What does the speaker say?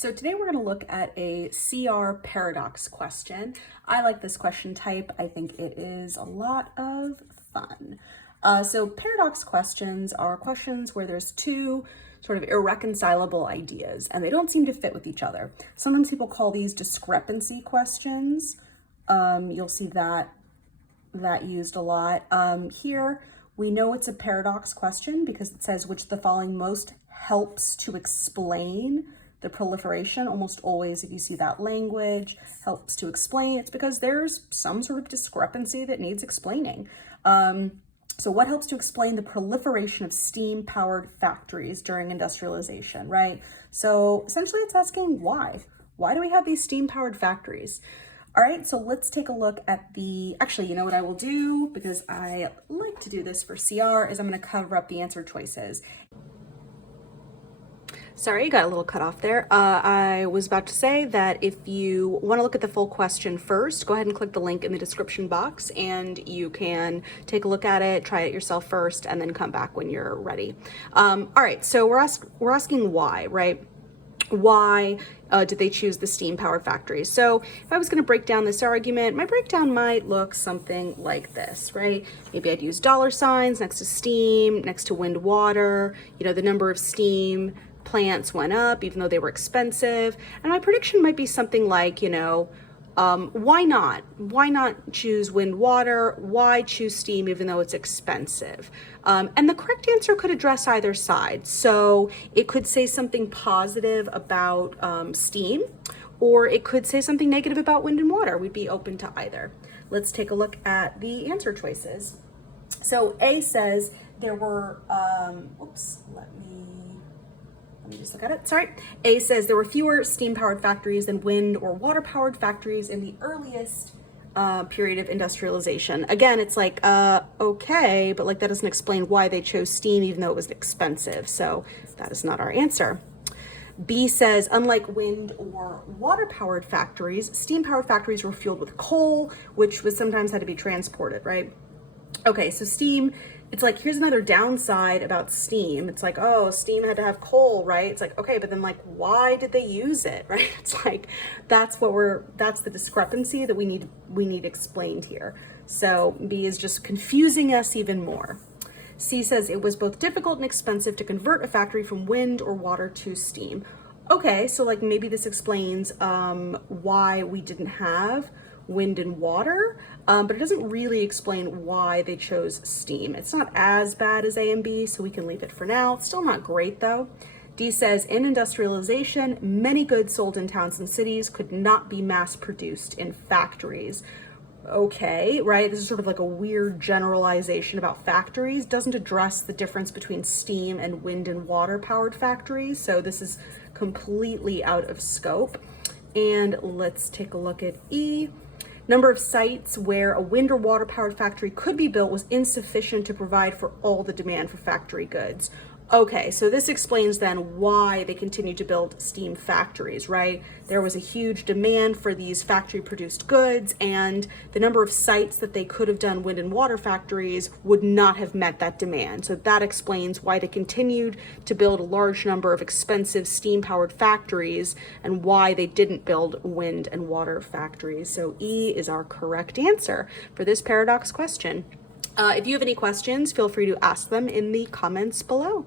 So today we're going to look at a CR paradox question. I like this question type. I think it is a lot of fun. So paradox questions are questions where there's two sort of irreconcilable ideas and they don't seem to fit with each other. Sometimes people call these discrepancy questions. You'll see that used a lot. Here, we know it's a paradox question because it says which of the following most helps to explain the proliferation. Almost always, if you see that language, helps to explain, it's because there's some sort of discrepancy that needs explaining. So what helps to explain the proliferation of steam-powered factories during industrialization, right? So essentially it's asking why. Why do we have these steam-powered factories? All right, so let's take a look at actually, you know what I will do, because I like to do this for CR, is I'm gonna cover up the answer choices. Sorry, got a little cut off there. I was about to say that if you want to look at the full question first, go ahead and click the link in the description box and you can take a look at it, try it yourself first, and then come back when you're ready. All right, so we're asking why, right? Why did they choose the steam-powered factories? So if I was going to break down this argument, my breakdown might look something like this, right? Maybe I'd use dollar signs next to steam, next to wind, water, you know, the number of steam plants went up even though they were expensive. And my prediction might be something like, you know, why not choose wind, water? Why choose steam even though it's expensive? And the correct answer could address either side. So it could say something positive about steam, or it could say something negative about wind and water. We'd be open to either. Let's take a look at the answer choices. So A says there were, let me just look at it. Sorry. A says there were fewer steam-powered factories than wind or water-powered factories in the earliest period of industrialization. Again, it's like, okay, but like that doesn't explain why they chose steam even though it was expensive. So that is not our answer. B says, unlike wind or water-powered factories, steam-powered factories were fueled with coal, which was sometimes had to be transported, right? Okay, so steam, it's like, here's another downside about steam. It's like, oh, steam had to have coal, right? It's like, okay, but then like, why did they use it, right? It's like, that's the discrepancy that we need explained here. So B is just confusing us even more. C says it was both difficult and expensive to convert a factory from wind or water to steam. Okay, so like maybe this explains why we didn't have wind and water, but it doesn't really explain why they chose steam. It's not as bad as A and B, so we can leave it for now. It's still not great though. D says in industrialization, many goods sold in towns and cities could not be mass produced in factories. Okay, right? This is sort of like a weird generalization about factories. Doesn't address the difference between steam and wind and water powered factories. So this is completely out of scope. And let's take a look at E. Number of sites where a wind or water powered factory could be built was insufficient to provide for all the demand for factory goods. Okay, so this explains then why they continued to build steam factories, right? There was a huge demand for these factory produced goods, and the number of sites that they could have done wind and water factories would not have met that demand. So that explains why they continued to build a large number of expensive steam powered factories and why they didn't build wind and water factories. So E is our correct answer for this paradox question. If you have any questions, feel free to ask them in the comments below.